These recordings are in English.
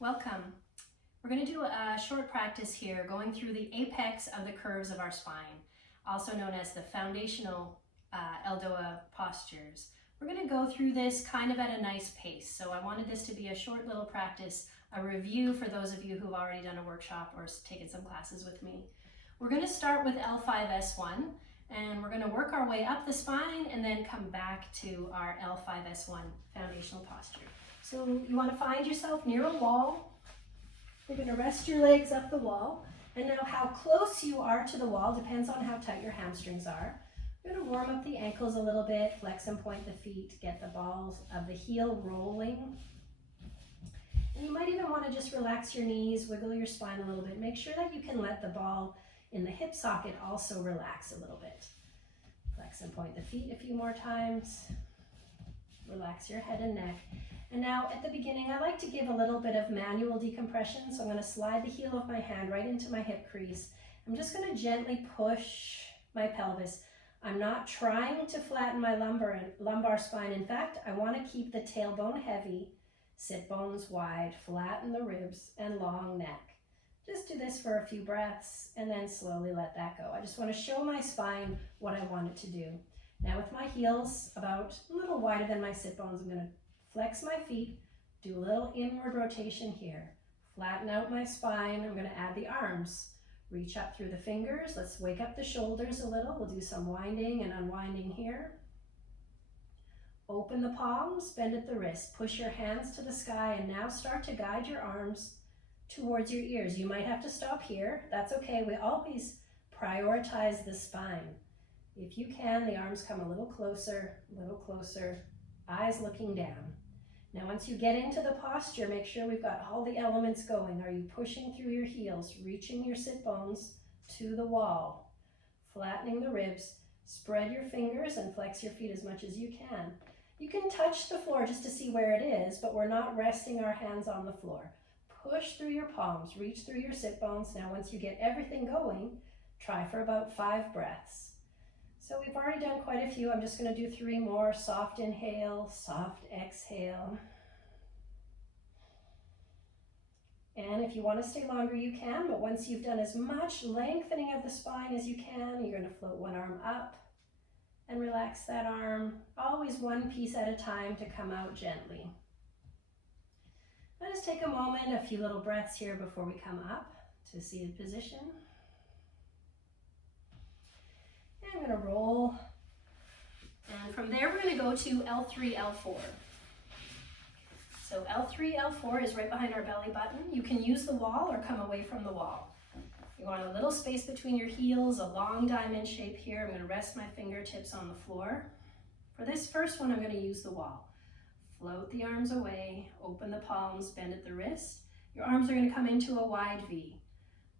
Welcome. We're going to do a short practice here going through the apex of the curves of our spine, also known as the foundational ELDOA postures. We're going to go through this kind of at a nice pace, so I wanted this to be a short little practice, a review for those of you who've already done a workshop or taken some classes with me. We're going to start with L5S1, and we're going to work our way up the spine and then come back to our L5S1 foundational posture. So you want to find yourself near a wall. You're going to rest your legs up the wall. And now how close you are to the wall depends on how tight your hamstrings are. You're going to warm up the ankles a little bit, flex and point the feet, get the balls of the heel rolling. And you might even want to just relax your knees, wiggle your spine a little bit. Make sure that you can let the ball in the hip socket also relax a little bit. Flex and point the feet a few more times. Relax your head and neck. And now at the beginning, I like to give a little bit of manual decompression. So I'm going to slide the heel of my hand right into my hip crease. I'm just going to gently push my pelvis. I'm not trying to flatten my lumbar spine. In fact, I want to keep the tailbone heavy, sit bones wide, flatten the ribs, and long neck. Just do this for a few breaths and then slowly let that go. I just want to show my spine what I want it to do. Now with my heels about a little wider than my sit bones, I'm going to flex my feet, do a little inward rotation here. Flatten out my spine. I'm going to add the arms. Reach up through the fingers. Let's wake up the shoulders a little. We'll do some winding and unwinding here. Open the palms, bend at the wrist. Push your hands to the sky and now start to guide your arms towards your ears. You might have to stop here. That's okay. We always prioritize the spine. If you can, the arms come a little closer, eyes looking down. Now once you get into the posture, make sure we've got all the elements going. Are you pushing through your heels, reaching your sit bones to the wall, flattening the ribs, spread your fingers and flex your feet as much as you can. You can touch the floor just to see where it is, but we're not resting our hands on the floor. Push through your palms, reach through your sit bones. Now once you get everything going, try for about 5 breaths. So we've already done quite a few. I'm just going to do 3 more. Soft inhale, soft exhale. And if you want to stay longer, you can, but once you've done as much lengthening of the spine as you can, you're going to float one arm up and relax that arm. Always one piece at a time to come out gently. Let us take a moment, a few little breaths here before we come up to seated position. I'm going to roll, and from there we're going to go to L3, L4. So L3, L4 is right behind our belly button. You can use the wall or come away from the wall. You want a little space between your heels, a long diamond shape here. I'm going to rest my fingertips on the floor. For this first one, I'm going to use the wall. Float the arms away, open the palms, bend at the wrist. Your arms are going to come into a wide V.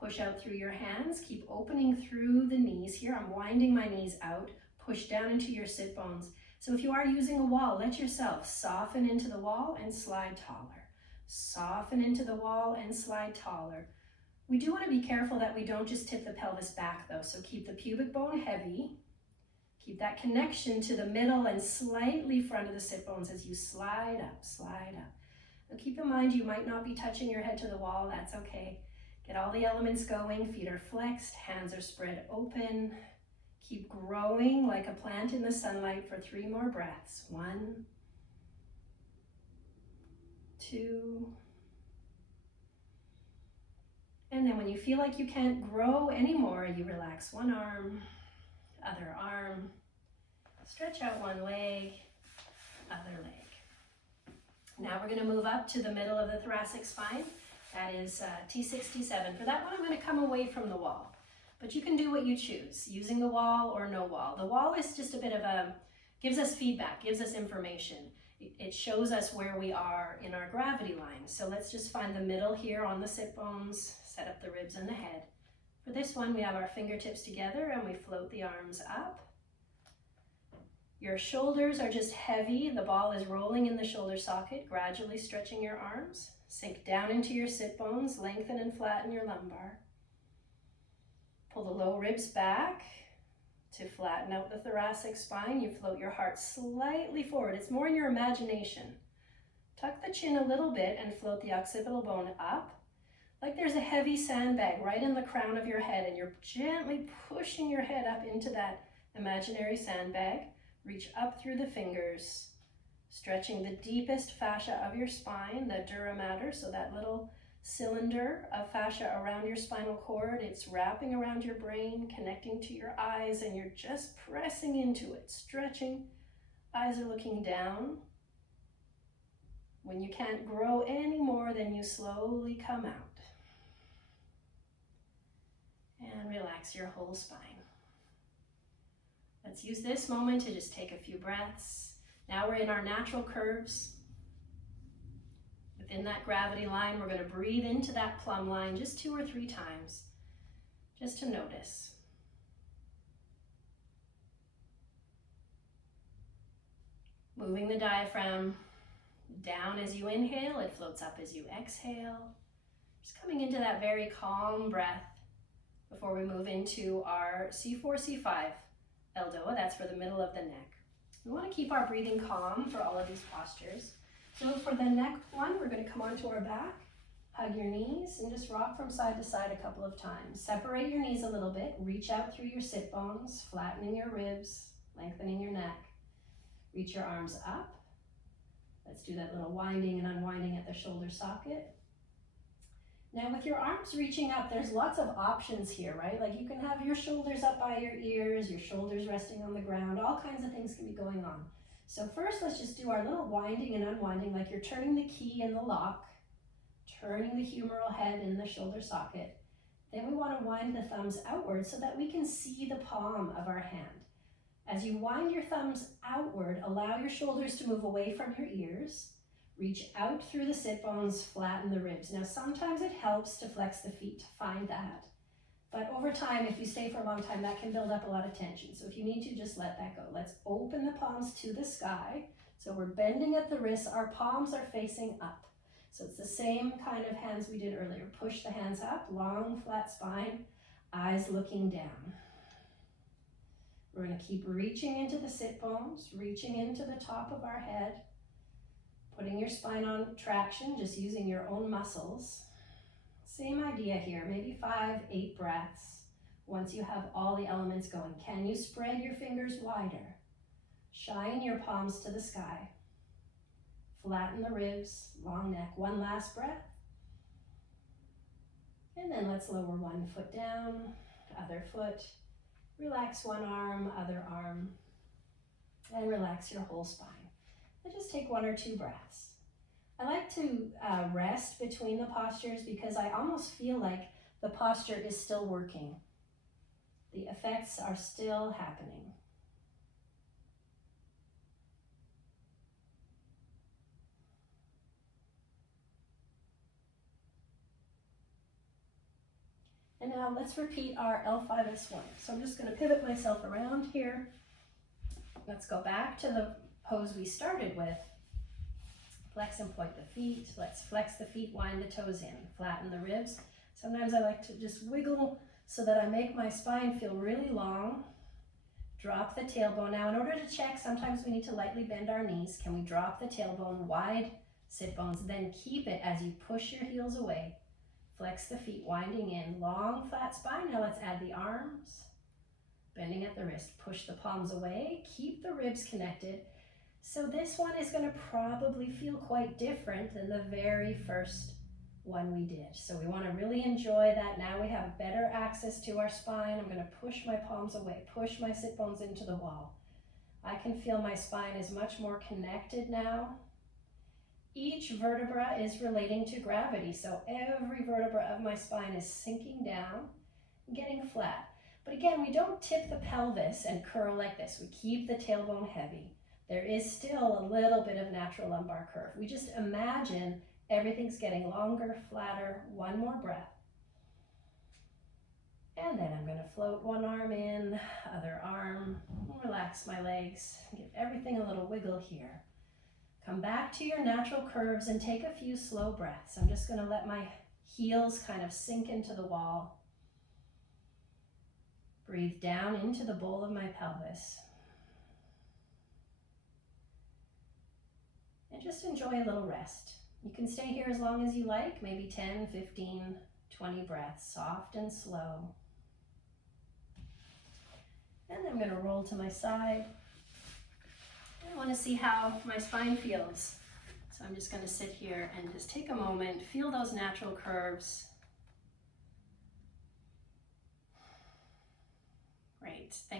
Push out through your hands, keep opening through the knees here. I'm winding my knees out, push down into your sit bones. So if you are using a wall, let yourself soften into the wall and slide taller. Soften into the wall and slide taller. We do want to be careful that we don't just tip the pelvis back though, so keep the pubic bone heavy. Keep that connection to the middle and slightly front of the sit bones as you slide up, slide up. Now keep in mind you might not be touching your head to the wall, that's okay. Get all the elements going, feet are flexed, hands are spread open. Keep growing like a plant in the sunlight for 3 more breaths. 1, 2. And then when you feel like you can't grow anymore, you relax one arm, other arm. Stretch out one leg, other leg. Now we're going to move up to the middle of the thoracic spine. That is T6, T7. For that one, I'm going to come away from the wall. But you can do what you choose, using the wall or no wall. The wall is just a bit of gives us feedback, gives us information. It shows us where we are in our gravity line. So let's just find the middle here on the sit bones, set up the ribs and the head. For this one, we have our fingertips together and we float the arms up. Your shoulders are just heavy. The ball is rolling in the shoulder socket, gradually stretching your arms. Sink down into your sit bones, lengthen and flatten your lumbar. Pull the low ribs back to flatten out the thoracic spine. You float your heart slightly forward. It's more in your imagination. Tuck the chin a little bit and float the occipital bone up, like there's a heavy sandbag right in the crown of your head, and you're gently pushing your head up into that imaginary sandbag. Reach up through the fingers, stretching the deepest fascia of your spine, the dura mater, so that little cylinder of fascia around your spinal cord. It's wrapping around your brain, connecting to your eyes, and you're just pressing into it, stretching. Eyes are looking down. When you can't grow any more, then you slowly come out. And relax your whole spine. Let's use this moment to just take a few breaths. Now we're in our natural curves. Within that gravity line, we're going to breathe into that plumb line just 2 or 3 times, just to notice. Moving the diaphragm down as you inhale, it floats up as you exhale. Just coming into that very calm breath before we move into our C4, C5 ELDOA. That's for the middle of the neck. We want to keep our breathing calm for all of these postures. So for the neck one, we're going to come onto our back, hug your knees, and just rock from side to side a couple of times. Separate your knees a little bit, reach out through your sit bones, flattening your ribs, lengthening your neck. Reach your arms up. Let's do that little winding and unwinding at the shoulder socket. Now with your arms reaching up, there's lots of options here, right? Like you can have your shoulders up by your ears, your shoulders resting on the ground, all kinds of things can be going on. So first, let's just do our little winding and unwinding, like you're turning the key in the lock, turning the humeral head in the shoulder socket. Then we want to wind the thumbs outward so that we can see the palm of our hand. As you wind your thumbs outward, allow your shoulders to move away from your ears. Reach out through the sit bones, flatten the ribs. Now sometimes it helps to flex the feet to find that. But over time, if you stay for a long time, that can build up a lot of tension. So if you need to, just let that go. Let's open the palms to the sky. So we're bending at the wrists. Our palms are facing up. So it's the same kind of hands we did earlier. Push the hands up, long, flat spine, eyes looking down. We're going to keep reaching into the sit bones, reaching into the top of our head, putting your spine on traction, just using your own muscles. Same idea here, maybe 5, 8 breaths. Once you have all the elements going, can you spread your fingers wider? Shine your palms to the sky. Flatten the ribs, long neck. One last breath. And then let's lower one foot down, other foot. Relax one arm, other arm, and relax your whole spine. And just take 1 or 2 breaths. I like to rest between the postures because I almost feel like the posture is still working. The effects are still happening. And now let's repeat our L5S1. So I'm just going to pivot myself around here. Let's go back to the pose we started with. Flex and point the feet. Let's flex the feet, wind the toes in, flatten the ribs. Sometimes I like to just wiggle so that I make my spine feel really long. Drop the tailbone. Now in order to check, sometimes we need to lightly bend our knees. Can we drop the tailbone, wide sit bones, then keep it as you push your heels away. Flex the feet, winding in, long flat spine. Now let's add the arms, bending at the wrist. Push the palms away, keep the ribs connected. So this one is going to probably feel quite different than the very first one we did. So we want to really enjoy that. Now we have better access to our spine. I'm going to push my palms away, push my sit bones into the wall. I can feel my spine is much more connected now. Each vertebra is relating to gravity. So every vertebra of my spine is sinking down and getting flat. But again, we don't tip the pelvis and curl like this. We keep the tailbone heavy. There is still a little bit of natural lumbar curve. We just imagine everything's getting longer, flatter. One more breath. And then I'm going to float one arm in, other arm, relax my legs, give everything a little wiggle here. Come back to your natural curves and take a few slow breaths. I'm just going to let my heels kind of sink into the wall. Breathe down into the bowl of my pelvis. and just enjoy a little rest. You can stay here as long as you like, maybe 10, 15, 20 breaths, soft and slow. And I'm going to roll to my side. I want to see how my spine feels. So I'm just going to sit here and just take a moment, feel those natural curves. Great. Thank you.